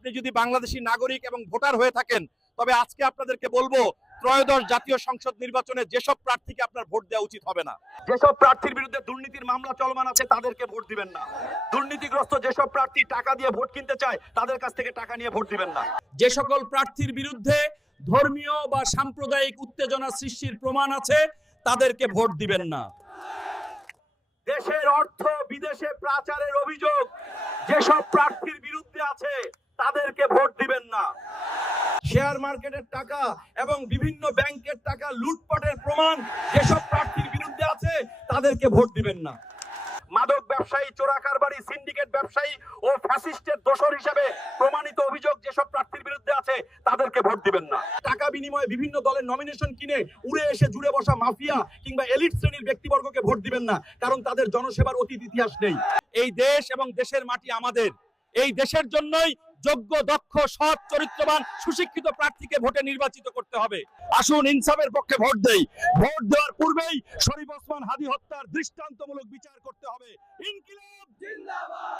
আপনি যদি বাংলাদেশী নাগরিক এবং ভোটার হয়ে থাকেন তবে আজকে আপনাদেরকে বলবো ত্রয়োদশ জাতীয় সংসদ নির্বাচনে যেসব প্রার্থীকে আপনার ভোট দেওয়া উচিত হবে না, যেসব প্রার্থীর বিরুদ্ধে দুর্নীতির মামলা চলমান আছে তাদেরকে ভোট দিবেন না, দুর্নীতিগ্রস্ত যেসব প্রার্থী টাকা দিয়ে ভোট কিনতে চায় তাদের কাছ থেকে টাকা নিয়ে ভোট দিবেন না, যে সকল প্রার্থীর বিরুদ্ধে ধর্মীয় বা সাম্প্রদায়িক উত্তেজনা সৃষ্টির প্রমাণ আছে তাদেরকে ভোট দিবেন না, দেশের অর্থ বিদেশে পাচারের অভিযোগ যেসব প্রার্থীর বিরুদ্ধে আছে তাদেরকে ভোট দিবেন না, শেয়ার মার্কেটের টাকা এবং বিভিন্ন ব্যাংকের টাকা লুটপাটের প্রমাণ যেসব প্রার্থীর বিরুদ্ধে আছে তাদেরকে ভোট দিবেন না, মাদক ব্যবসায়ী, চোরা কারবারি, সিন্ডিকেট ব্যবসায়ী ও ফ্যাসিস্টের দোসর হিসেবে প্রমাণিত অভিযোগ যেসব প্রার্থীর বিরুদ্ধে আছে তাদেরকে ভোট দিবেন না, টাকা বিনিময়ে বিভিন্ন দলের নমিনেশন কিনে উড়ে এসে জুড়ে বসা মাফিয়া কিংবা এলিট শ্রেণীর ব্যক্তিবর্গকে ভোট দিবেন না, কারণ তাদের জনসেবার অতীত ইতিহাস নেই। এই দেশ এবং দেশের মাটি আমাদের, এই দেশের জন্যই যোগ্য, দক্ষ, সৎ, চরিত্রবান, সুশিক্ষিত প্রার্থীকে ভোটে নির্বাচিত করতে হবে। আসুন ইনসাফের পক্ষে ভোট দেই। ভোট দেওয়ার পূর্বেই শরীফ ওসমান হাদী হত্যার দৃষ্টান্তমূলক বিচার করতে হবে। ইনকিলাব জিন্দাবাদ।